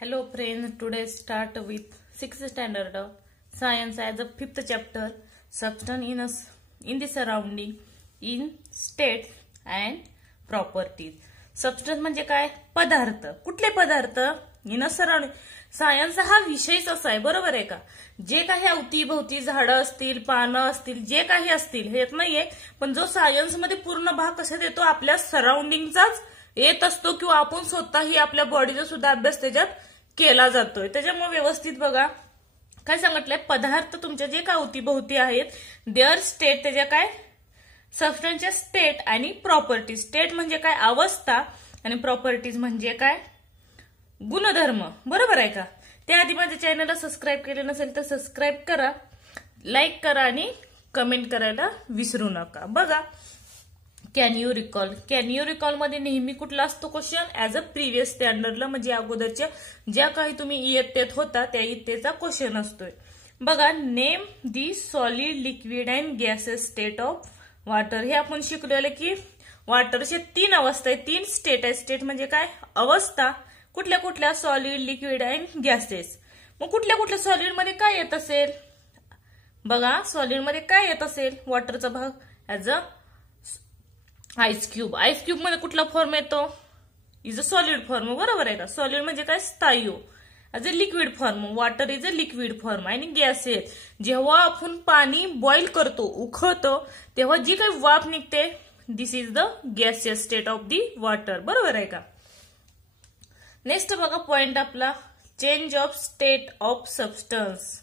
Hello friends, today start with 6th standard of science as a 5th chapter, substance in the surrounding, in states and properties. Substance म्हणजे काय? पदार्थ. कुठले पदार्थ? In a surrounding. Science हा विषयच असा आहे, बरोबर आहे का? जे काही अवतीभोवती झाडं असतील, पानं असतील, जे काही असतील हे येत नाहीये, पण जो सायन्स मध्ये पूर्ण भाग कशात येतो? आपल्या सराउंडिंगचाच येत असतो किंवा आपण स्वतःही आपल्या बॉडीचा सुद्धा अभ्यास त्याच्यात केला जातोय. त्याच्यामुळे व्यवस्थित बघा काय सांगितलंय, पदार्थ तुमच्या जे काय अवतीभोवती आहेत देअर स्टेट, त्याच्या काय सबस्टन्सच्या स्टेट आणि प्रॉपर्टी. स्टेट म्हणजे काय? अवस्था, आणि प्रॉपर्टीज म्हणजे काय? गुणधर्म. बरोबर आहे का? त्याआधी माझ्या चॅनलला सबस्क्राईब केलं नसेल तर सबस्क्राईब करा, लाईक करा आणि कमेंट करायला विसरू नका. बघा, can you recall. Can you recall मध्ये नेहमी कुठला असतो क्वेश्चन? ऍज अ प्रिव्हियस स्टँडर्डला, म्हणजे अगोदरच्या ज्या काही तुम्ही इयत्तेत होता त्या इयत्तेचा क्वेश्चन असतोय. बघा, name the solid, liquid and gases state of water. हे आपण शिकलेलं की वॉटरचे 3 अवस्था आहेत, 3 स्टेट आहे. स्टेट म्हणजे काय? अवस्था. कुठल्या कुठल्या? Solid, liquid and gases. मग कुठल्या कुठल्या सॉलिड मध्ये काय येत असेल? बघा, सॉलिड मध्ये काय येत असेल? वॉटरचा भाग as a ice cube. Ice cube मध्ये कुठला फॉर्म येतो? Is a solid form. बरोबर आहे का? सॉलिड म्हणजे काय? स्थायू. As a liquid form. Water is a liquid form. आणि गॅसेस, जेव्हा आपण पाणी बॉईल करतो, उखळतो, तेव्हा जी काही वाफ निघते, this is the gaseous state of the water. बरोबर आहे का? नेक्स्ट बघा पॉइंट आपला, change of state of substance.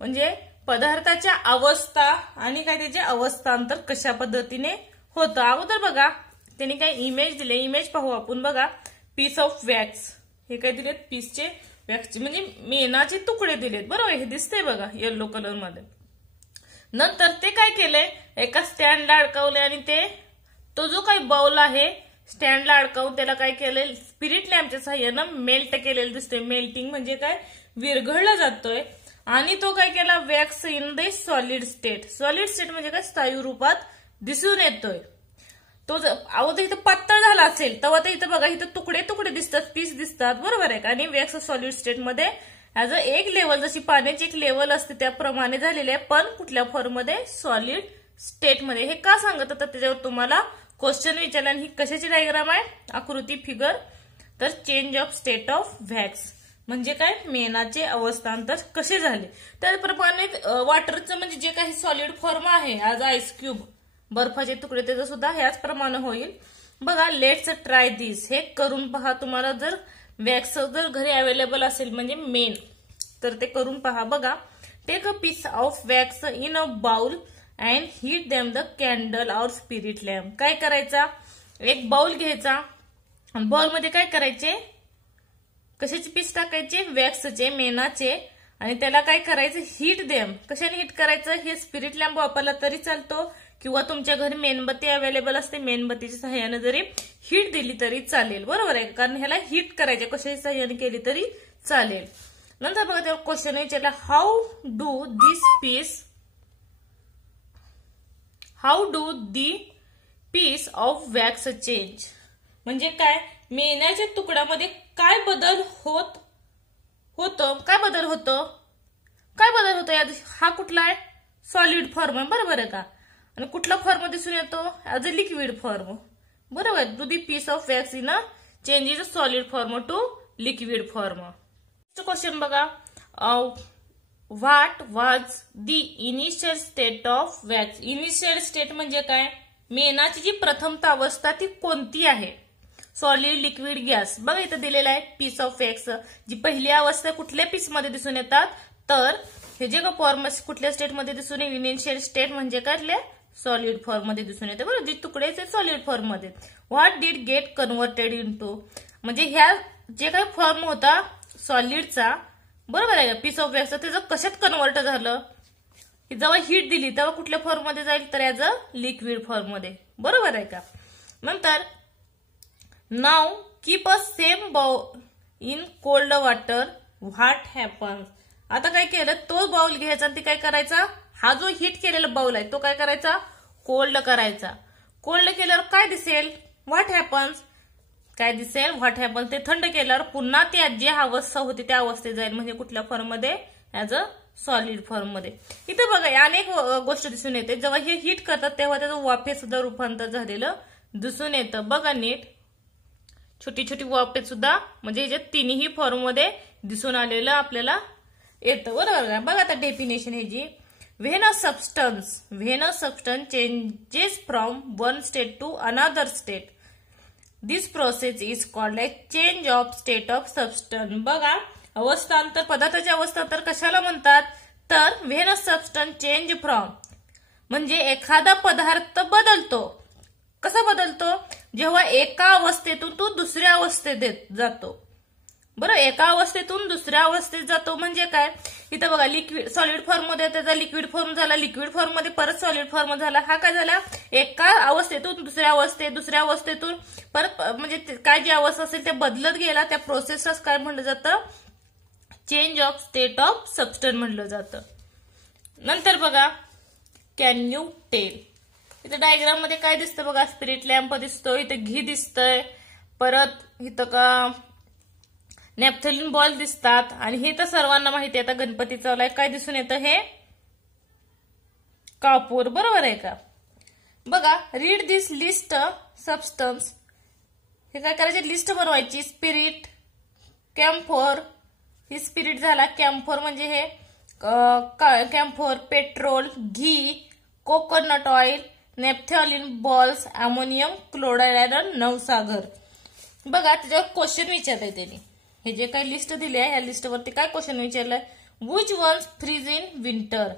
म्हणजे पदार्थाच्या अवस्था आणि काय त्याचे अवस्थांतर कशा पद्धतीने होतं. अगोदर बघा त्यांनी काय इमेज दिले, इमेज पाहू आपण. बघा, पीस ऑफ वॅक्स. हे काय दिलेत? पीसचे वॅक्सचे म्हणजे मेणाचे तुकडे दिलेत. बरोबर, हे दिसतंय बघा येलो कलर मध्ये. नंतर ते काय केलंय, एका स्टँडला अडकवले आणि तो जो काही बाउल आहे स्टँडला अडकवून त्याला काय केलंय, स्पिरिट लॅम्पच्या सहाय्यानं मेल्ट केलेलं दिसतंय. मेल्टिंग म्हणजे काय? विरघळला जातोय. आणि तो काय केला, wax in the solid state. Solid state म्हणजे काय? स्थायू रूपात दिसून येतोय. तो अगोदर इथं पातळ झाला असेल तेव्हा ते इथं बघा, इथं तुकडे तुकडे दिसतात, पीस दिसतात. बरोबर आहे का? आणि वॅक्स सॉलिड स्टेट मध्ये ऍज अ एक लेवल, जशी पाण्याची एक लेवल असते त्याप्रमाणे झालेले आहे, पण कुठल्या फॉर्म मध्ये? सॉलिड स्टेट मध्ये. हे का सांगत होतं? त्याच्यावर तुम्हाला क्वेश्चन विचारला. आणि ही कशाची डायग्राम आहे? आकृती, फिगर. तर change of state of wax म्हणजे काय? मेणाचे अवस्थांतर कसे झाले. त्याप्रमाणे वॉटरचं म्हणजे जे काही सॉलिड फॉर्म आहे ऍज आईस क्यूब, बर्फाचे तुकडे, त्याचं सुद्धा ह्याच प्रमाणे होईल. बघा, लेट्स ट्राय दिस. हे करून पहा. तुम्हाला जर वॅक्स जर घरी अवेलेबल असेल म्हणजे मेन, तर ते करून पहा. बघा, take a piece of wax in a bowl and heat them the candle or spirit lamp. काय करायचा? एक बाउल घ्यायचा आणि बाउल मध्ये काय करायचे? कशाचे पीस टाकायचे? वॅक्सचे, मेणाचे. आणि त्याला काय करायचं? Heat them. कशाने हीट करायचं? हे स्पिरिट लॅम्प वापरला तरी चालतो किंवा तुमच्या घरी मेणबत्ती अवेलेबल असते, मेणबत्तीच्या सहाय्याने जरी हीट दिली तरी चालेल. बरोबर आहे? कारण ह्याला हीट करायचे, कशाच्या सहाय्याने केली तरी चालेल. नंतर बघा तेव्हा क्वेश्चन विचारला, how do the piece of wax change. म्हणजे काय? मेणाच्या तुकड्यामध्ये काय बदल होतो? काय बदल होतो यात? हा कुठला आहे? सॉलिड फॉर्म आहे. बरोबर आहे का? आणि कुठला फॉर्म दिसून येतो? As a liquid form. बरोबर. Do the piece of wax in a change is a solid form to liquid form. Next question बघा, what was the initial state of wax. Initial state म्हणजे काय? मेणाची जी प्रथमतः अवस्था ती कोणती आहे? Solid, liquid, gas. बघा इथं दिलेलं आहे पीस ऑफ वॅक्स. जी पहिली अवस्था कुठल्या पीस मध्ये दिसून येतात? तर हे जे का फॉर्म कुठल्या स्टेट मध्ये दिसून येईल? इनिशियल स्टेट म्हणजे काय? सॉलिड फॉर्म मध्ये दिसून येते. बरोबर, जे तुकडे ते सॉलिड फॉर्म मध्ये. What did get converted into. म्हणजे ह्या जे काही फॉर्म होता सॉलिडचा, बरोबर आहे का, पीस ऑफ वॅक्स, त्याचं कशात कन्व्हर्ट झालं? जेव्हा हीट दिली तेव्हा कुठल्या फॉर्म मध्ये जाईल? तर ऍज अ लिक्विड फॉर्म मध्ये. बरोबर आहे का? नंतर now keep a same bowl in cold water, what happens. आता काय केलं? तो बाउल घ्यायचा आणि ते काय करायचा? हा जो हीट केलेला बाउल आहे तो काय करायचा? कोल्ड करायचा. कोल्ड केल्यावर काय दिसेल? What happens. काय दिसेल, व्हॉट हॅपन, ते थंड केल्यावर पुन्हा ती जी अवस्था होती त्या अवस्थेत जाईल, म्हणजे कुठल्या फॉर्म मध्ये, ऍज अ सॉलिड फॉर्म मध्ये. इथं बघा अनेक गोष्ट दिसून येते, जेव्हा हे हीट करतात तेव्हा त्याचं वाफेत सुद्धा रूपांतर झालेलं दिसून येतं. बघा नीट, छोटी छोटी वाफेत सुद्धा, म्हणजे ह्याच्यात तिन्ही फॉर्म मध्ये दिसून आलेलं आपल्याला येतं, बरोबर. बघा आता डेफिनेशन ह्याची. When a substance changes from one state to another state, this process is called a change of state of substance. बघा, अवस्थांतर, पदार्थाचे अवस्थांतर कशाला म्हणतात, तर when a substance change from, म्हणजे एखादा पदार्थ बदलतो. कसा बदलतो, जेव्हा एका अवस्थेतून तो दुसऱ्या अवस्थेत जातो. बरं, एका अवस्थेतून दुसऱ्या अवस्थेत जातो म्हणजे काय, इथं बघा लिक्विड, सॉलिड फॉर्म मध्ये त्याचा लिक्विड फॉर्म झाला, लिक्विड फॉर्म मध्ये परत सॉलिड फॉर्म झाला. हा काय झाला, एका अवस्थेतून दुसऱ्या अवस्थेत, दुसऱ्या अवस्थेतून परत, म्हणजे काय जी अवस्था असेल ते बदलत गेला, त्या प्रोसेसच काय म्हणलं जातं, change of state of substance म्हणलं जातं. नंतर बघा, कॅन यू टेल, इथं डायग्राम मध्ये काय दिसतं बघा, स्पिरिट लॅम्प दिसतोय, इथं घी दिसतंय, परत इथं का नॅफ्थलिन बॉल दिसतात, आणि हे तर सर्वांना माहिती आहे, आता गणपती चाललाय, काय दिसून येतं, हे कापूर, बरोबर आहे का. बघा, रीड दिस लिस्ट सबस्टन्स, हे काय करायचे, लिस्ट बनवायची. स्पिरिट, कॅम्फोर, ही स्पिरिट झाला, कॅम्फोर म्हणजे हे camphor, petrol, ghee, coconut oil, naphthalene balls, ammonium chloride, नवसागर. बघा, त्याच्यावर क्वेश्चन विचारताय त्यांनी, हे जे काही लिस्ट दिली आहे, ह्या लिस्टवरती काय क्वेश्चन विचारलंय, which ones freeze in winter.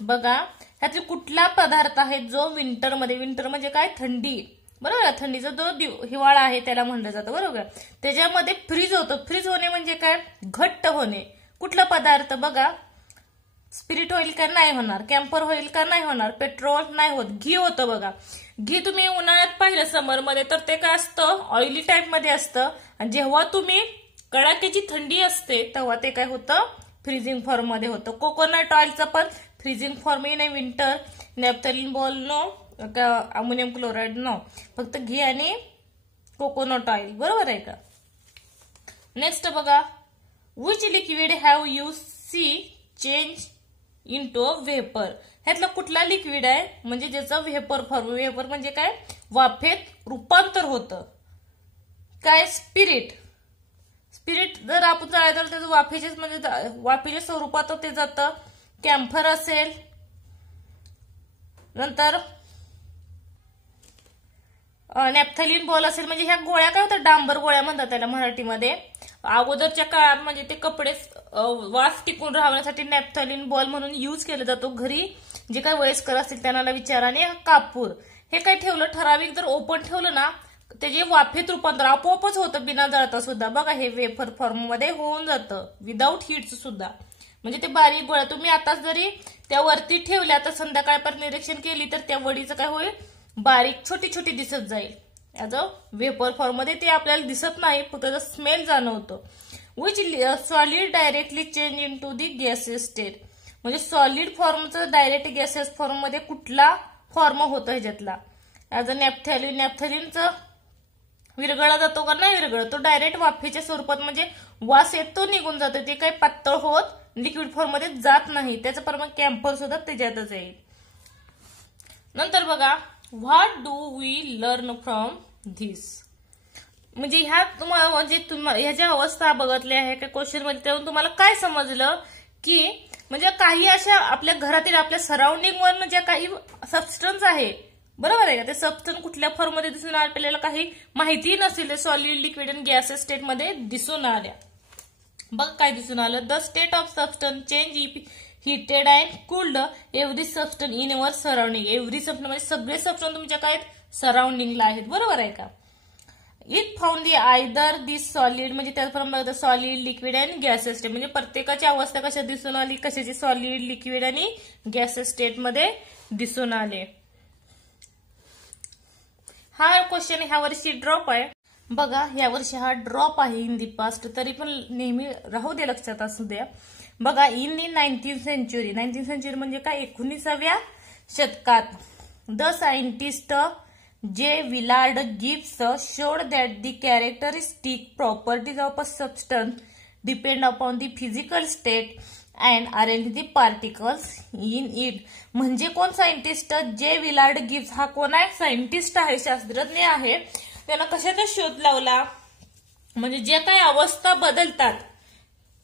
बघा, ह्यातला कुठला पदार्थ आहे जो विंटर मध्ये, विंटर म्हणजे काय, थंडी, बरोबर, थंडीचा जो हिवाळा आहे त्याला म्हणलं जातं, बरोबर, त्याच्यामध्ये फ्रीज होतं. फ्रीज होणे म्हणजे काय, घट्ट होणे. कुठला पदार्थ, बघा, स्पिरिट होईल का, नाही होणार. कॅम्फर होईल का, नाही होणार. पेट्रोल नाही होत. घी होतं. बघा, घी तुम्ही उन्हाळ्यात पाहिलं समरमध्ये तर ते काय असतं, ऑइली टाईप मध्ये असतं, आणि जेव्हा तुम्ही कडाक्याची थंडी असते तेव्हा ते काय होतं, फ्रीजिंग फॉर्म मध्ये होतं. कोकोनट ऑइलचं पण फ्रीजिंग फॉर्म नाही, winter. Naphthalene ball no, ammonium chloride no, फक्त घी आणि कोकोनट ऑइल, बरोबर आहे का. नेक्स्ट बघा, which liquid have you see change into a vapour. ह्यातला कुठला लिक्विड आहे, म्हणजे ज्याचं व्हेपर फॉर्म, व्हेपर म्हणजे काय, वाफेत रूपांतर होतं. काय, स्पिरिट. स्पिरिट जर आपण जाळलं तर त्याचं वाफेचेच, म्हणजे वाफेच्या स्वरूपात ते जातं. कॅम्फर असेल, नंतर नॅफ्थलिन बॉल असेल, म्हणजे ह्या गोळ्या काय होतात, डांबर गोळ्या म्हणतात त्याला मराठीमध्ये. अगोदरच्या काळात म्हणजे ते कपडे वाफ टिकून राहण्यासाठी नॅफ्थलिन बॉल म्हणून यूज केला जातो. घरी जे काही वयस्कर असतील त्यांना विचाराने. कापूर, हे काय ठेवलं ठराविक, जर ओपन ठेवलं ना त्याचे वाफेत रूपांतर आपोआपच होतं, बिना जळता सुद्धा. बघा, हे वेफर फॉर्म मध्ये होऊन जातं, विदाऊट हीट सुद्धा. म्हणजे ते बारीक गोळ्या तुम्ही आता जरी त्या वरती ठेवल्या तर संध्याकाळपर्यंत निरीक्षण केली तर त्या वडीचं काय होईल, बारीक छोटी छोटी दिसत जाईल. ऍज अ वेपर फॉर्म मध्ये ते आपल्याला दिसत नाही, फक्त त्याचा स्मेल जाणवतो. Which solid directly change into the gases state. म्हणजे सॉलिड फॉर्मचं डायरेक्ट गॅसेस फॉर्म मध्ये कुठला फॉर्म होतो ह्याच्यातला. ऍज अ नॅफ्थलिन, नॅफ्थलिनचं विरघळला जातो का, नाही विरघळत, तो डायरेक्ट वाफेच्या स्वरूपात, म्हणजे वास येतो निघून जातो, ते काही पातळ होत लिक्विड फॉर्म मध्ये जात नाही. त्याचं प्रमाण कॅम्फर सुद्धा त्याच्यातच येईल. नंतर बघा, what do we learn from this. म्हणजे ह्या तुम्हाला, म्हणजे ह्या ज्या अवस्था बघितल्या आहे का क्वेश्चन मध्ये, त्यातून तुम्हाला काय समजलं की, म्हणजे काही अशा आपल्या घरातील, आपल्या सराउंडिंग वर ज्या काही सबस्टन्स आहे, बरोबर आहे का, ते सबस्टन्स कुठल्या फॉर्म मध्ये दिसून आपल्याला काही माहिती नसेल, सॉलिड, लिक्विड आणि गॅसेस स्टेट मध्ये दिसून आल्या. बघ काय दिसून आलं, the state of substance change if heated and cooled every substance in your surrounding. Every substance म्हणजे सगळे सबस्टन्स तुमच्या काय सराउंडिंगला आहेत, बरोबर आहे का. It found the either this solid, म्हणजे त्याचप्रमाणे solid, liquid and gases state, म्हणजे प्रत्येकाची अवस्था कशा दिसून आली, कशाची सॉलिड, लिक्विड आणि गॅसेस स्टेट मध्ये दिसून आले. हा क्वेश्चन ह्या वर्षी ड्रॉप आहे. बघा, या वर्षी हा ड्रॉप आहे इन दी पास्ट, तरी पण नेहमी राहू दे, लक्षात असू द्या. बघा, in the 19th century, 19th century म्हणजे काय, 19व्या शतकात the scientist J. Willard Gibbs showed that the characteristic properties of a substance depend upon the physical state and arrange the particles in it. म्हणजे कोण सायंटिस्ट? जे Willard Gibbs हा कोण आहे? Scientist आहे, शास्त्रज्ञ आहे. त्यानं कशाचा शोध लावला? म्हणजे जे काही अवस्था बदलतात,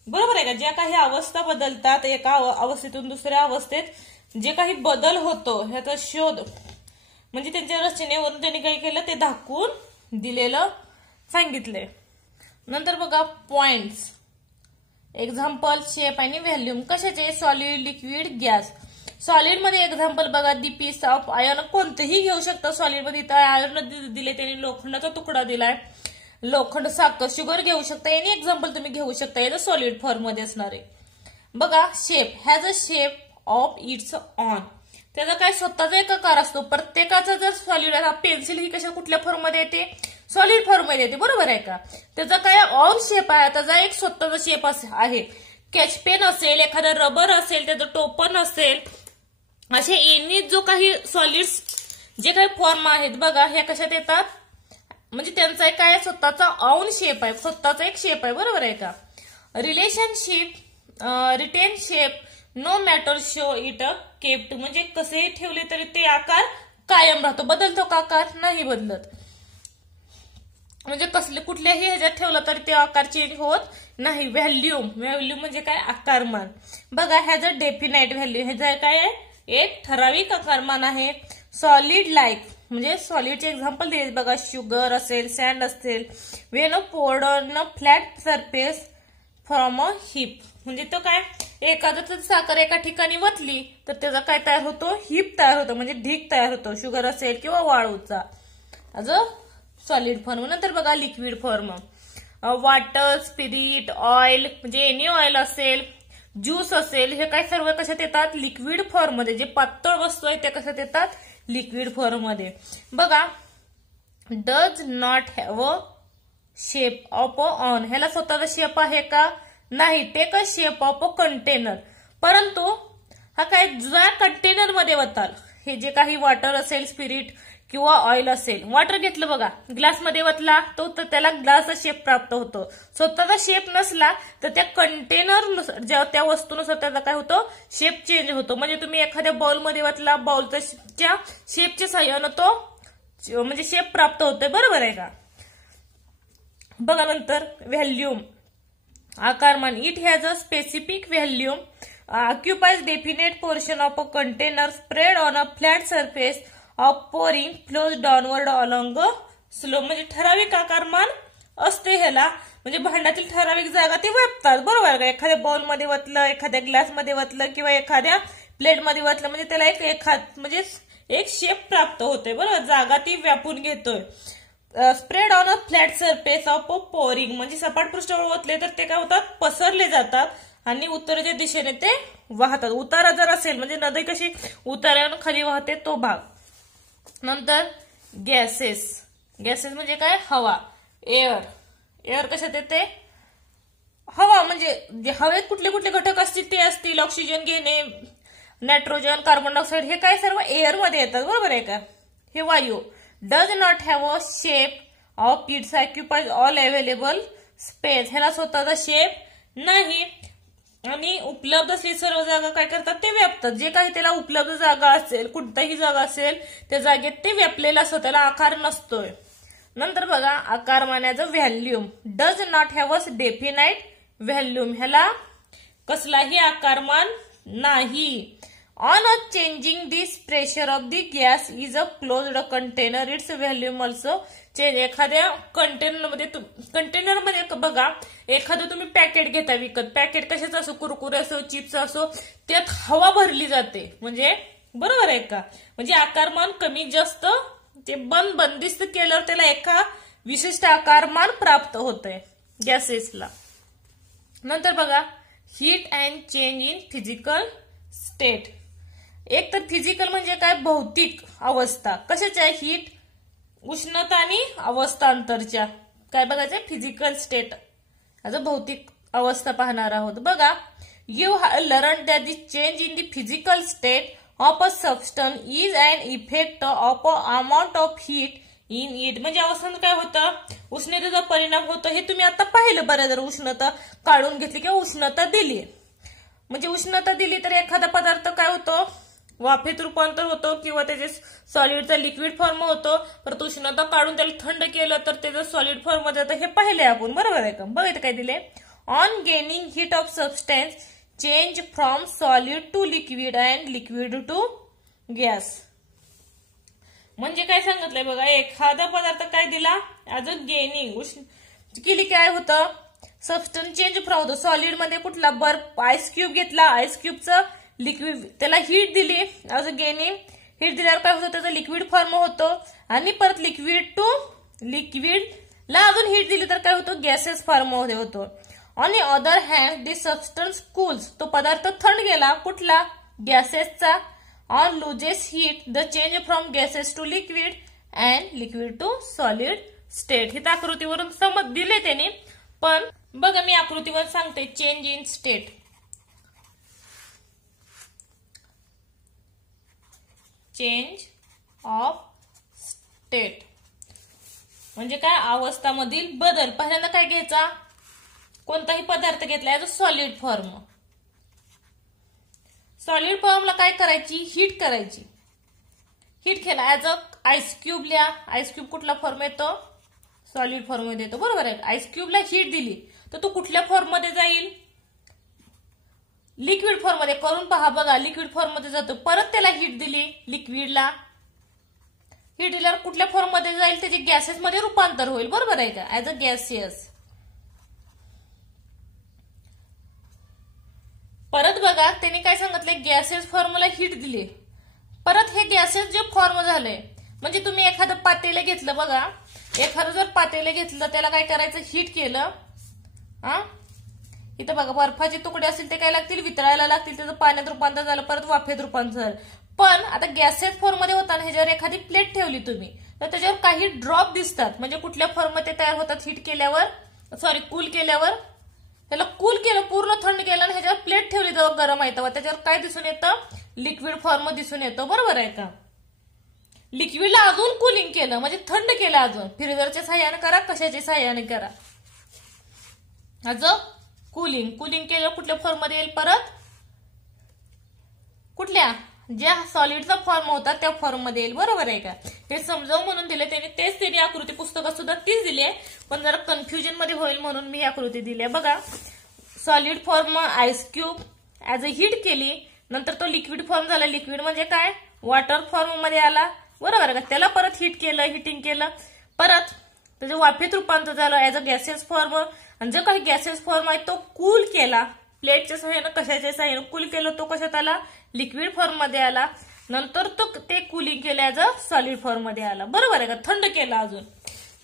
बरोबर आहे का, ज्या काही अवस्था बदलतात, एका अवस्थेतून दुसऱ्या अवस्थेत जे काही बदल होतो ह्याचा शोध म्हणजे त्यांच्या रचनेवरून त्यांनी काय केलं ते दाखवून दिलेलं सांगितलंय. नंतर बघा पॉइंट्स, एक्झाम्पल, शेप आणि व्हॅल्यूम. कशाचे? Solid, liquid, gas. सॉलिड मध्ये एक्झाम्पल बघा, दी पीस ऑफ आयर्न. कोणतेही घेऊ शकता सॉलिड मध्ये. इथं आयर्न दिले त्यांनी, लोखंडाचा तुकडा दिलाय, लोखंड, साखर, शुगर घेऊ शकता. एनी एक्झाम्पल तुम्ही घेऊ शकता, याचं सॉलिड फॉर्म मध्ये असणार आहे. बघा shape, has a shape of its on. त्याचा काय स्वतःचा एक आकार असतो. प्रत्येकाचा जर सॉलिड, पेन्सिल ही कशा कुठल्या फॉर्म मध्ये येते? सॉलिड फॉर्म मध्ये येते, बरोबर आहे का. त्याचा काय ऑन शेप आहे, त्याचा एक स्वतःचा शेप आहे. स्केच पेन असेल, एखादा रबर असेल, त्याचं टोपण असेल, असे एनी जो काही सॉलिड्स जे काही फॉर्म आहेत बघा, ह्या कशात येतात? म्हणजे त्यांचा एक काय स्वतःचा ऑन शेप आहे, स्वतःचा एक शेप आहे, बरोबर आहे का. Relationship, retain shape no matter show it a kept. म्हणजे कसेही ठेवले तरी ते आकार कायम राहतो. बदलतो का आकार? नाही बदलत. म्हणजे कसले कुठल्याही ह्याच्यात ठेवला तरी ते आकार चेंज होत नाही. व्हॅल्यूम, व्हॅल्यूम म्हणजे काय? आकारमान. बघा हॅज अ डेफिनाइट व्हॅल्यू. ह्याचा काय आहे? एक ठराविक आकारमान आहे. सॉलिड लाईक म्हणजे सॉलिडचे एक्झाम्पल दिले बघा, शुगर असेल, सँड असेल. When a poured on a flat surface from a heap. म्हणजे तो काय? एखादं साखर एका ठिकाणी वतली तर त्याचा काय तयार होतो? हिप तयार होतो, म्हणजे ढीग तयार होतो. शुगर असेल किंवा वाळूचा, अजून सॉलिड फॉर्म. नंतर बघा liquid form, water, spirit, oil, म्हणजे एनी ऑइल असेल, ज्यूस असेल, हे काय सर्व कशात येतात? लिक्विड फॉर्म मध्ये. जे पातळ वस्तू आहेत त्या कशात येतात? लिक्विड फॉर्म मध्ये. बघा does not have a shape of a on. ह्याला स्वतःचा शेप आहे का? नाही. Take a shape of a container. परंतु हा काय ज्या कंटेनर मध्ये वताल, हे जे काही वॉटर असेल, स्पिरिट किंवा ऑइल असेल, वॉटर घेतलं बघा, ग्लास मध्ये वतला तो तर त्याला ग्लासचा शेप प्राप्त होतो. स्वतःचा शेप नसला तर त्या कंटेनर त्या वस्तूनुसार त्याचा काय होतो? शेप चेंज होतो. म्हणजे तुम्ही एखाद्या बाउल मध्ये वतला, बाउलच्या शेपच्या साह्यानं तो म्हणजे शेप प्राप्त होतोय, बरोबर आहे का. बघा नंतर व्हॅल्यूम, आकारमान. It has a specific volume, occupies definite portion of a container spread on a flat surface of pouring flows downward along a slope. म्हणजे ठराविक आकारमान असते ह्याला. म्हणजे भांड्यातील ठराविक जागा ते व्यापतात, बरोबर का. एखाद्या बाउल मध्ये वतलं, एखाद्या ग्लास मध्ये वतलं किंवा एखाद्या प्लेट मध्ये वतलं, म्हणजे त्याला म्हणजे एक शेप प्राप्त होतोय, बरोबर. जागा ती व्यापून घेतोय. Spread on a flat surface of a pouring. म्हणजे सपाट पृष्ठावर ओतले तर ते काय होतात? पसरले जातात आणि उत्तरेच्या दिशेने ते वाहतात. उतारा जर असेल म्हणजे नदी कशी उतार्यावरून खाली वाहते तो भाग. नंतर गॅसेस, गॅसेस म्हणजे काय? हवा, एअर. एअर कशात येते? हवा. म्हणजे हवेत कुठले कुठले घटक असतील ते असतील, ऑक्सिजन घेणे, नायट्रोजन, कार्बन डायऑक्साईड, हे काय सर्व एअर मध्ये येतात, बरोबर आहे का. हे वायू. Does not have a shape of its, occupies all available space. ह्याला स्वतःचा शेप नाही आणि उपलब्ध असलेली सर्व जागा काय करतात? ते व्यापतात. जे काही त्याला उपलब्ध जागा असेल, कोणताही जागा असेल, त्या जागेत ते व्यापलेलं असतं, त्याला आकार नसतोय. नंतर बघा आकारमानाचं volume. Does not have a definite volume. ह्याला कसलाही आकारमान नाही. On a changing this pressure of the gas is a closed container, it's volume also change. एखाद्या कंटेनरमध्ये बघा, एखादं तुम्ही पॅकेट घेता विकत, पॅकेट कशाचं असो, कुरकुरे असो, चिप्स असो, त्यात हवा भरली जाते, म्हणजे बरोबर आहे का. म्हणजे आकारमान कमी जास्त ते बंदिस्त केल्यावर त्याला एका विशिष्ट आकारमान प्राप्त होतंय गॅसेसला. नंतर बघा heat and change in physical state. एक तर फिजिकल म्हणजे काय? भौतिक अवस्था. कशाच्या? हीट, उष्णता आणि अवस्थांतरच्या. काय बघायचं? Physical state. आज भौतिक अवस्था पाहणार आहोत. बघा, you have learn that the change in the physical state of a substance is an effect of a amount of heat in it. म्हणजे अवस्थांत काय होतं, उष्णतेचा परिणाम होतो. हे तुम्ही आता पाहिलं बरं, जर उष्णता काढून घेतली किंवा उष्णता दिली, म्हणजे उष्णता दिली तर एखादा पदार्थ काय होतो, वाफेत रूपांतर होतो किंवा त्याचे सॉलिडचा लिक्विड फॉर्म होतो. परत उष्णता काढून त्याला थंड केलं तर त्याचं सॉलिड फॉर्म मध्ये जातं. हे पाहिले आपण, बरोबर आहे का. बघा काय दिले, on gaining heat of substance change from solid to liquid and liquid to gas. म्हणजे काय सांगितलंय बघा, एखादा पदार्थ काय दिला, ऍज अ गेनिंग केली काय होतं, सबस्टन्स चेंज फ्रॉम होतो सॉलिड मध्ये कुठला, बर्फ आईस क्यूब घेतला, आईस क्यूबचं लिक्विड त्याला हीट दिली, ऍज अ गेनिंग हीट दिल्यावर काय होतं, त्याचा लिक्विड फॉर्म होतो. आणि परत लिक्विड टू लिक्विडला अजून हीट दिली तर काय होतं, गॅसेस फॉर्म मध्ये होतो. On the other hand the substance cools, तो पदार्थ थंड गेला कुठला, गॅसेसचा. On loses heat the change from gases to liquid and liquid to solid state. ही आकृतीवरून समज दिले त्यांनी, पण बघा मी आकृतीवर सांगते. Change in state, change of state म्हणजे काय, अवस्थामधील बदल. पहिल्यांदा काय घ्यायचा, कोणताही पदार्थ घेतला as a solid form. Solid फॉर्मला काय करायची, हीट करायची. हीट केला ऍज अ आईस क्यूब लिहा. आईस क्यूब कुठला फॉर्म येतो, सॉलिड फॉर्म मध्ये येतो, बरोबर आहे. आईस क्यूबला हीट दिली तर तो कुठल्या फॉर्म मध्ये जाईल, लिक्विड फॉर्म मध्ये. करून पहा बघा, लिक्विड फॉर्म मध्ये जातो. परत त्याला हीट दिली, लिक्विडला हीट दिल्यावर कुठल्या फॉर्म मध्ये जाईल, त्याचे गॅसेस मध्ये रूपांतर होईल, बरोबर आहे का, ऍज अ गॅसियस. परत बघा त्यांनी काय सांगितलंय, गॅसेस फॉर्मला हीट दिली. परत हे गॅसेस जे फॉर्म झाले, म्हणजे तुम्ही एखादं पातेलं घेतलं बघा, एखादं जर पातेलं घेतलं त्याला काय करायचं, हीट केलं. इथं बघा बर्फाचे तुकडे असतील ते काय लागतील, वितळायला लागतील, त्याचं पाण्यात रूपांतर झालं, परत वाफेत रूपांतर झालं. पण आता गॅसेस फॉर्म मध्ये होताना ह्याच्यावर एखादी प्लेट ठेवली तुम्ही तर त्याच्यावर काही ड्रॉप दिसतात. म्हणजे कुठल्या फॉर्म मध्ये तयार होतात, हीट केल्यावर, सॉरी कूल केल्यावर. त्याला कूल केलं, पूर्ण थंड केलं आणि ह्याच्यावर प्लेट ठेवली जेव्हा गरम आहे तेव्हा त्याच्यावर काय दिसून येतं, लिक्विड फॉर्म दिसून येतो, बरोबर आहे का. लिक्विडला अजून कूलिंग केलं म्हणजे थंड केलं, अजून फ्रीजरच्या सहाय्याने करा, कशाच्या सहाय्याने करा, अजून कूलिंग केलं कुठल्या फॉर्म मध्ये येईल, परत कुठल्या, ज्या सॉलिडचा फॉर्म होता त्या फॉर्म मध्ये येईल, बरोबर आहे का. हे समजावून म्हणून दिले त्यांनी, तेच त्यांनी आकृती पुस्तकात सुद्धा तीच दिली आहे, पण जरा कन्फ्युजन मध्ये होईल म्हणून मी आकृती दिली आहे. बघा, solid form ice cube as a heat केली, नंतर तो लिक्विड फॉर्म झाला. लिक्विड म्हणजे काय, वॉटर फॉर्म मध्ये आला, बरोबर आहे का. त्याला परत हीट केलं, हिटिंग केलं, परत त्याचं वाफेत रूपांतर झालं ऍज अ गॅसेस फॉर्म. आणि जो काही गॅसेस फॉर्म आहे तो कूल केला, प्लेटच्या सहाय्यानं, कशाच्या सहाय्यानं कूल केलं, तो कशात आला, लिक्विड फॉर्म मध्ये आला. नंतर तो ते कूलिंग केलं ऍज अ सॉलिड फॉर्म मध्ये आला, बरोबर आहे का, थंड केला. अजून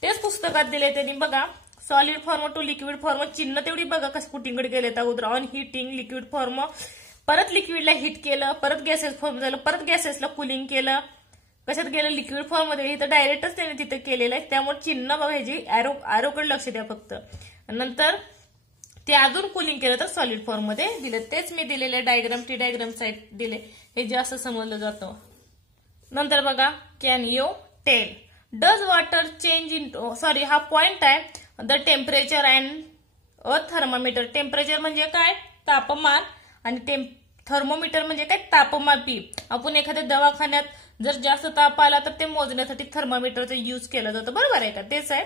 तेच पुस्तकात दिले त्यांनी बघा, solid form to liquid form. चिन्ह तेवढी बघा कसं कुठीकडे गेले अगोदर, ऑन हिटिंग लिक्विड फॉर्म, परत लिक्विडला हिट केलं, परत गॅसेस फॉर्म झालं, परत गॅसेसला कूलिंग केलं, कशात गेलं, लिक्विड फॉर्म मध्ये. इथं डायरेक्टच त्याने तिथं केलेलं आहे, त्यामुळे चिन्ह बघायची, ॲरोकडे लक्ष द्या फक्त. नंतर ते अजून कूलिंग केलं तर सॉलिड फॉर्म मध्ये दिलं. तेच मी दिलेले डायग्राम, टी डायग्राम साईड दिले, हे जास्त समजलं जातं. नंतर बघा, can you tell does water change in, sorry हा पॉइंट आहे, the temperature and a thermometer. Temperature म्हणजे काय, तापमान, आणि थर्मोमीटर म्हणजे काय, तापमापी. आपण एखाद्या दवाखान्यात जर जास्त ताप आला तर ते मोजण्यासाठी थर्मामीटरचा यूज केला जातो, बरोबर आहे का, तेच आहे.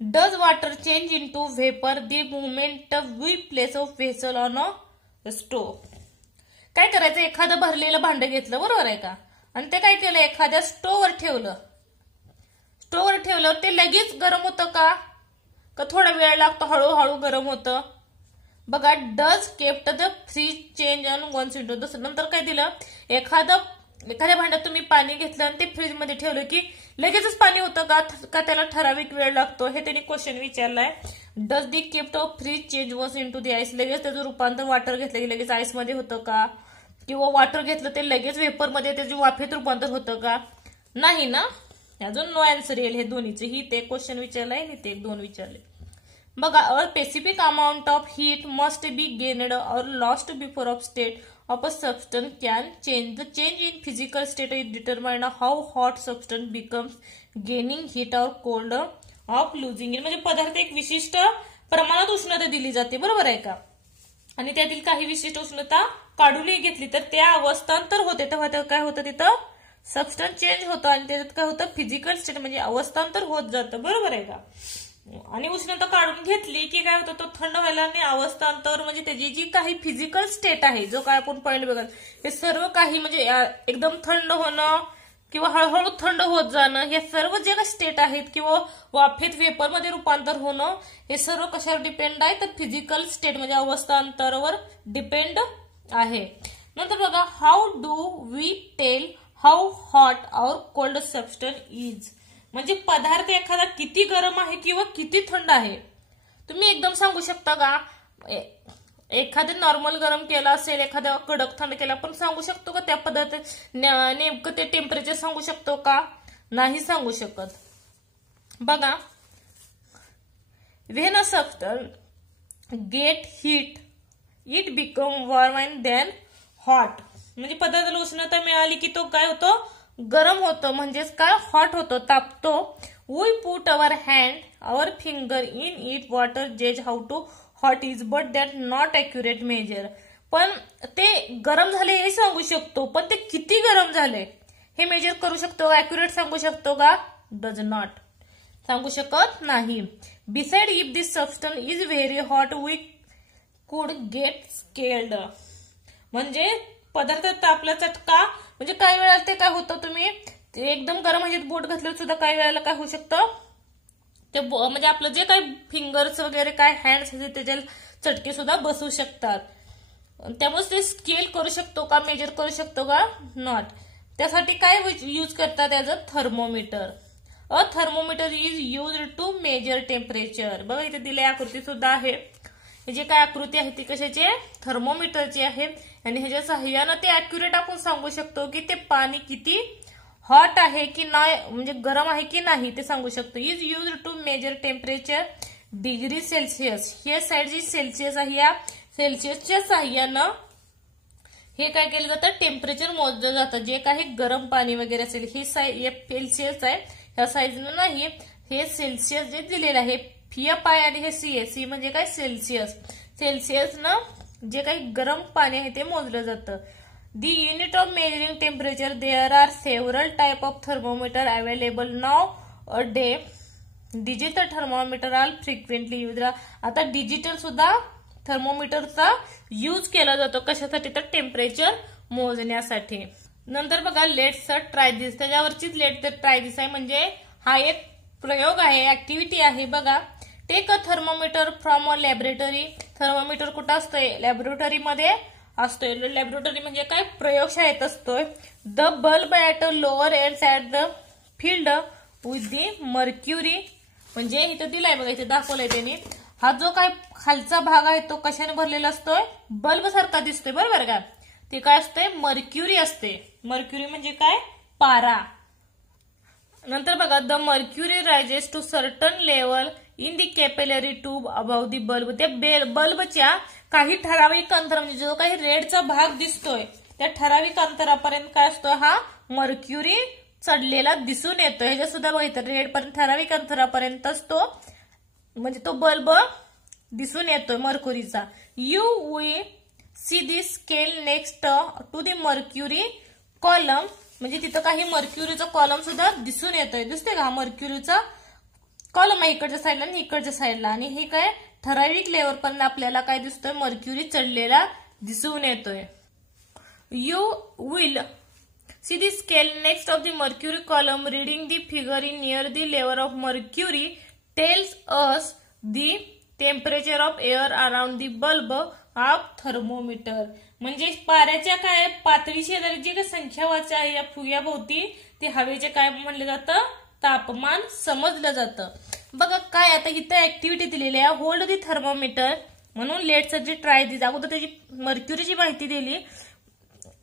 Does water change into vapour the movement we place of vessel on a stove. काय करायचं, एखादं भरलेलं भांड घेतलं, बरोबर आहे का, आणि ते काय केलं, एखाद्या स्टोववर ठेवलं. स्टोववर ठेवलं ते लगेच गरम होतं का थोडा वेळ लागतो, हळूहळू गरम होतं. बघा, does kept the fridge change on once into. नंतर काय दिलं, एखाद्या भांड्यात तुम्ही पाणी घेतलं आणि ते फ्रीज मध्ये ठेवलं की लगेचच पाणी होतं का त्याला ठराविक वेळ लागतो, हे त्यांनी क्वेश्चन विचारलाय. Does the kept of freeze change was into the ice. लगेच त्याचं रूपांतर वॉटर घेतलं की लगेच आईस मध्ये होतं का, किंवा वॉटर घेतलं ते लगेच वेपर मध्ये त्याची वाफेत रूपांतर होतं का, नाही ना. अजून नो आन्सर येईल हे दोन्हीचे. ही ते क्वेश्चन विचारलंय आणि ते दोन विचारले. बघा, a specific amount of heat must be gained or lost before of state of a substance can change. The change in physical state is determined how hot substance becomes, gaining heat or cold of losing it. म्हणजे पदार्थ एक विशिष्ट प्रमाणात उष्णता दिली जाते, बरोबर आहे का, आणि त्यातील काही विशिष्ट उष्णता काढूनही घेतली तर त्या अवस्थांतर होते, तेव्हा काय होतं तिथं सबस्टन्स चेंज होतं आणि त्याच्यात काय होतं फिजिकल स्टेट म्हणजे अवस्थांतर होत जातं, बरोबर आहे का. आणि उष्णता काढून घेतली की काय होतं तो थंड व्हायला आणि अवस्थांतर म्हणजे त्याची जी काही फिजिकल स्टेट आहे जो काय आपण पॉइंट बघत हे सर्व काही म्हणजे एकदम थंड होणं किंवा हळूहळू थंड होत जाणं हे सर्व जे काही स्टेट आहेत किंवा वाफेत वेपरमध्ये रूपांतर होणं हे सर्व कशावर डिपेंड आहे तर फिजिकल स्टेट म्हणजे अवस्थांतरावर डिपेंड आहे. नंतर बघा how do we tell how hot or cold substance is. म्हणजे पदार्थ एखादा किती गरम आहे किंवा किती थंड आहे तुम्ही एकदम सांगू शकता का. एखादं नॉर्मल गरम केला असेल एखादा कडक थंड केला पण सांगू शकतो का त्या पदार्थ नेमकं ते टेम्परेचर सांगू शकतो का, नाही सांगू शकत. बघा when a substance get heat it become warm and then hot. म्हणजे पदार्थाला उष्णता मिळाली की तो काय होतो गरम होतो म्हणजेच काय हॉट होतो तापतो. We put our hand our finger in it water जेज how to hot is but that not accurate measure. पण ते गरम झाले हे सांगू शकतो पण ते किती गरम झाले हे मेजर करू शकतो अॅक्युरेट सांगू शकतो का, डज नॉट सांगू शकत नाही. Beside if this substance is very hot we could get scald. म्हणजे पदार्थ तापला चटका म्हणजे काही वेळेला ते काय होतं तुम्ही एकदम गरम म्हणजे बोट घातलं सुद्धा काही वेळेला काय होऊ शकतं ते म्हणजे आपलं जे काही फिंगर्स वगैरे काय हँड्स त्याच्या चटके सुद्धा बसू शकतात. त्यामुळे ते स्केल करू शकतो का मेजर करू शकतो का, नॉट. त्यासाठी काय यूज करतात as a thermometer. A thermometer is use to measure temperature. बघा इथे दिले आकृती सुद्धा आहे. जे काय आकृती आहे ती कशाची आहे थर्मोमीटरची आहे आणि ह्याच्या सहाय्यानं ते अॅक्युरेट आपण सांगू शकतो की ते पाणी किती हॉट आहे की नाही म्हणजे गरम आहे की नाही ते सांगू शकतो. Is use to measure temperature degree Celsius. हे साईड जी सेल्सिअस आहे या सेल्सिअसच्या सहाय्यानं हे काय केलं जातं टेम्परेचर मोजलं जातं. जे काही गरम पाणी वगैरे असेल हे सेल्सिअस आहे ह्या साईजनं नाही हे सेल्सिअस जे दिलेलं आहे एफ आहे आणि हे सी म्हणजे काय सेल्सिअस. सेल्सिअसनं जे काही गरम पाणी आहे ते मोजलं जातं. The unit of measuring temperature there are several type of thermometer available nowadays. Digital thermometer are frequently use. आता डिजिटल सुद्धा थर्मोमीटरचा यूज केला जातो कशासाठी तर टेम्परेचर मोजण्यासाठी. नंतर बघा लेट्स ट्राय दिस. त्याच्यावरचीच लेट ट्राय दिस आहे म्हणजे हा एक प्रयोग आहे ऍक्टिव्हिटी आहे. बघा take a thermometer from a laboratory. Thermometer कुठं असतोय लॅबोरेटरीमध्ये असतोय. लॅबोरेटरी म्हणजे काय प्रयोगशाळेत असतोय. The bulb at a lower ends at the field with the mercury. म्हणजे इथं दिलाय बघा इथे दाखवलंय त्यांनी. हा जो काय खालचा भाग आहे तो कशाने भरलेला असतोय बल्ब सारखा दिसतोय बरोबर का. ते काय असतंय मर्क्युरी असते. मर्क्युरी म्हणजे काय पारा. नंतर बघा the mercury rises to certain level in the capillary tube about the bulb. त्या बल्बच्या काही ठराविक अंतर म्हणजे जो काही रेडचा भाग दिसतोय त्या ठराविक अंतरापर्यंत काय असतो हा मर्क्युरी चढलेला दिसून येतो. ह्याच्या सुद्धा बघितलं रेड पर्यंत ठराविक अंतरापर्यंत असतो म्हणजे तो बल्ब दिसून येतोय मर्क्युरीचा. You we see the scale next to the mercury column. म्हणजे तिथं काही मर्क्युरीचा कॉलम सुद्धा दिसून येतोय. दिसते का मर्क्युरीचा कॉलम आहे इकडच्या साईडला आणि इकडच्या साईडला आणि हे काय ठराविक लेवल पण आपल्याला काय दिसतोय मर्क्युरी चढलेला दिसून येतोय. You will see the scale next of the mercury column reading the figure in near the level of mercury tells us the temperature of air around the bulb of thermometer. म्हणजे पाऱ्याच्या काय पातळी शेजारी जी काही संख्या वाचा आहे या फुग्याभोवती ते हवेचे काय म्हणलं जातं तापमान समजलं जातं. बघा काय आता इथं ऍक्टिव्हिटी दिलेली आहे होल्ड दी थर्मोमीटर म्हणून लेट्स जी ट्राय दिली अगोदर त्याची मर्क्युरीची माहिती दिली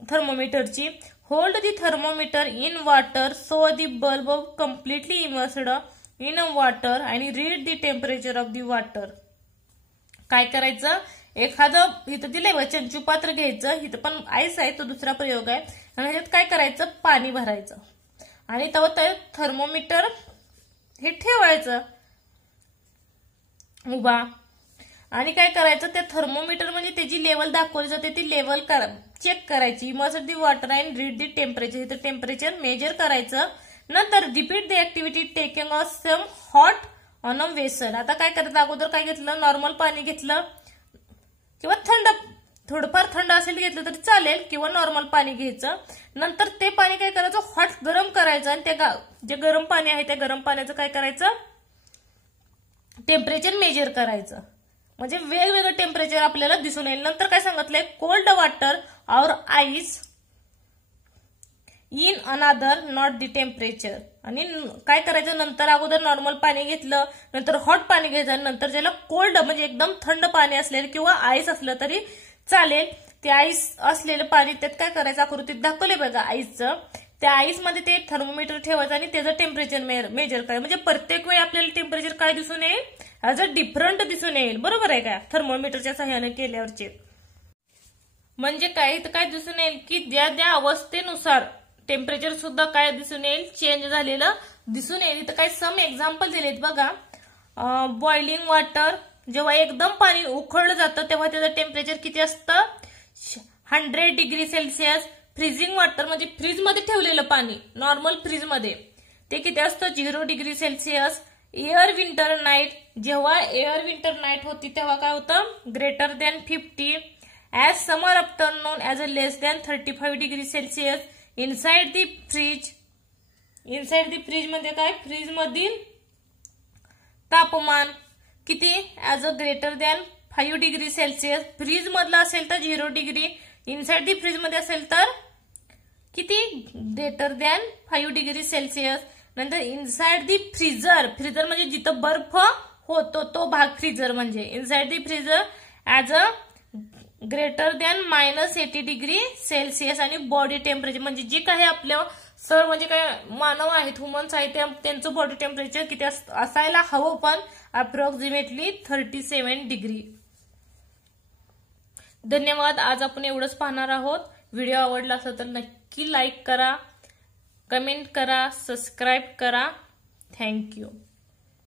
थर्मोमीटरची. Hold the thermometer in water so the bulb completely immersed in water आणि read the temperature of the water. काय करायचं एखादं इथं दिलंय चंचू पात्र घ्यायचं, इथं पण आईस आहे, तो दुसरा प्रयोग आहे, आणि ह्याच्यात काय करायचं, पाणी भरायचं आणि तेव्हा ते थर्मोमीटर हे ठेवायचं उभा आणि काय करायचं, त्या थर्मोमीटर म्हणजे त्याची लेवल दाखवली जाते, ती लेवल चेक करायची. Must the water and read the temperature, इथं टेम्परेचर मेजर करायचं. नंतर repeat the activity taking of some hot on a vessel. आता काय करायचं, अगोदर काय घेतलं, नॉर्मल पाणी घेतलं किंवा थंड, थोडंफार थंड असेल घेतलं तरी चालेल, किंवा नॉर्मल पाणी घ्यायचं. नंतर ते पाणी काय करायचं, हॉट गरम करायचं आणि त्या जे गरम पाणी आहे त्या गरम पाण्याचं काय करायचं, टेम्परेचर मेजर करायचं. म्हणजे वेगवेगळं टेम्परेचर आपल्याला दिसून येईल. नंतर काय सांगितलंय, कोल्ड वॉटर और आईस इन अनादर नॉट द टेम्परेचर. आणि काय करायचं, नंतर अगोदर नॉर्मल पाणी घेतलं, नंतर हॉट पाणी घ्यायचं, नंतर ज्याला कोल्ड म्हणजे एकदम थंड पाणी असलेलं किंवा आईस असलं तरी चालेल, ते आईस असलेलं पाणी त्यात काय करायचं, आकृतीत दाखवले बघा आईसचं, त्या आईस मध्ये ते थर्मोमीटर ठेवायचं आणि त्याचं टेम्परेचर मेजर करायचं. म्हणजे प्रत्येक वेळी आपल्याला टेम्परेचर काय दिसून येईल, ॲज अ डिफरंट दिसून येईल. बरोबर आहे का, थर्मोमीटरच्या सहाय्याने केल्यावरचे. म्हणजे काय, इथं काय दिसून येईल की त्या अवस्थेनुसार टेम्परेचर सुद्धा काय दिसून येईल, चेंज झालेलं दिसून येईल. इथं काय सम एक्झाम्पल दिलेत बघा. बॉइलिंग वॉटर, जेव्हा एकदम पाणी उकळलं जातं तेव्हा त्याचं टेम्परेचर किती असतं, 100 डिग्री सेल्सिअस. फ्रीजिंग वॉटर म्हणजे फ्रीज मध्ये ठेवलेलं पाणी, नॉर्मल फ्रीज मध्ये, ते किती असतं, 0 degree Celsius. Air winter night, जेव्हा एअर विंटर नाईट होती तेव्हा काय होतं, greater than 50. As summer afternoon as a less than 35 degree Celsius. Inside the fridge, inside the fridge म्हणजे काय, फ्रीज मधील तापमान किती, as a greater than 5 degree Celsius. Fridge मधलं असेल तर 0 डिग्री, इनसाइड दी फ्रीज मध्ये असेल तर किती, ग्रेटर दॅन 5 डिग्री सेल्सिअस. नंतर इनसाइड दी फ्रीजर, फ्रीजर म्हणजे जिथं बर्फ होतो तो भाग फ्रीजर म्हणजे, inside the freezer as a greater than -80 degree Celsius. आणि बॉडी टेम्परेचर म्हणजे जे काही आपल्या सर म्हणजे काय मानव आहेत, ह्युमन्स आहेत, त्यांचं बॉडी टेम्परेचर किती असायला हवं, पण अप्रॉक्सिमेटली 37 डिग्री. धन्यवाद. आज आपण एवढंच पाहणार आहोत. व्हिडिओ आवडला असेल तर नक्की लाईक करा, कमेंट करा, सबस्क्राईब करा. थँक्यू.